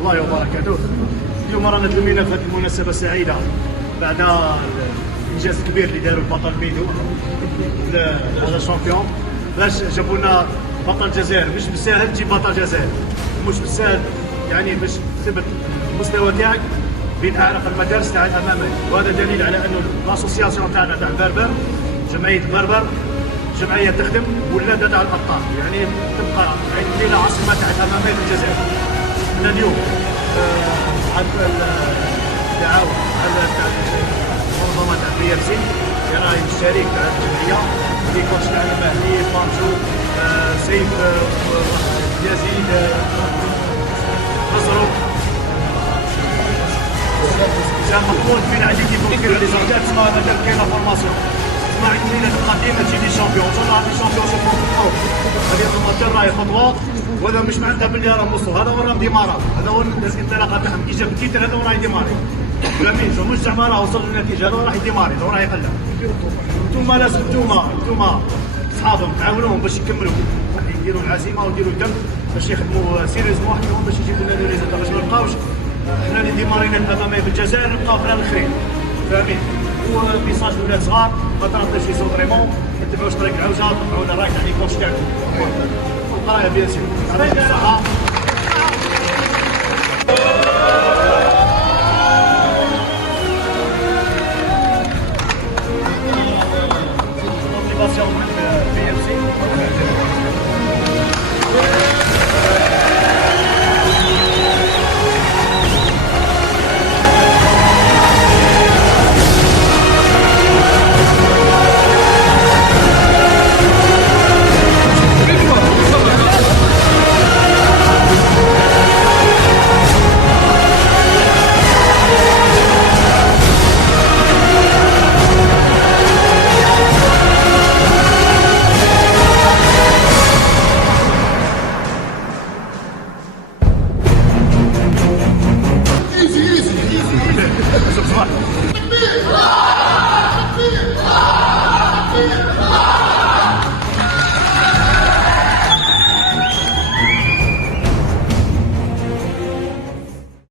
الله وبركاته. اليوم رانا تلمينا في هذه المناسبة السعيدة بعد الإنجاز الكبير اللي داروا البطل ميدو هذا الشامبيون. باش جابوا لنا بطل الجزائر، مش بالساهل تجيب بطل الجزائر، مش بالساهل يعني باش تثبت المستوى تاعك بين اعرق المدارس تاع الامامي. وهذا دليل على انه الاسوسياسيون تاعنا تاع بربر، جمعيه بربر، جمعيه تخدم ولاده تاع الابطال، يعني تبقى ليله عاصمه تاع الامامي في الجزائر. احنا اليوم عند التعاون على المنظمه تاع بي اف سي اللي راهي الشريك تاع الجمعيه، اللي كوتش تاعنا مهدي بانجو سيف يزيد نصرو جا محمود فين عندي كيف كيدير لي زوجات تسمى هذا كاينه فورماسيون تسمى عندنا القديمه تجي لي شامبيون ان شاء الله عندي شامبيون سي بروفيسيونيل. هذه الفورماسيون راهي خطوه، وهذا مش معناتها باللي راهم وصلوا، هذا وراهم ديمارات، هذا هو الانطلاقه تاعهم كي جاب التيتر هذا وراهي ديماري. فهمتني؟ مش زعما راه وصل للنتيجه، هذا راهي ديماري، هذا راه يقلب. انتم لازم انتم اصحابهم تعاونوهم باش يكملوا، يديروا العزيمه ويديروا الدم باش يخدموا سيريزمون وحدهم باش يجيبوا لنا لي ريزلتا، باش ما نبقاوش حنا اللي ديمارينا الامامي في الجزائر نبقاو حنا الاخرين. فاهمين؟ وميساج لولاد صغار ما تربطوش فريمون، ما تبعوش طريق العوجه، تبعوا الراي تاع لي كوتش تاعكم. والقرايه بيان سور، يعطيكم الصحه. Easy.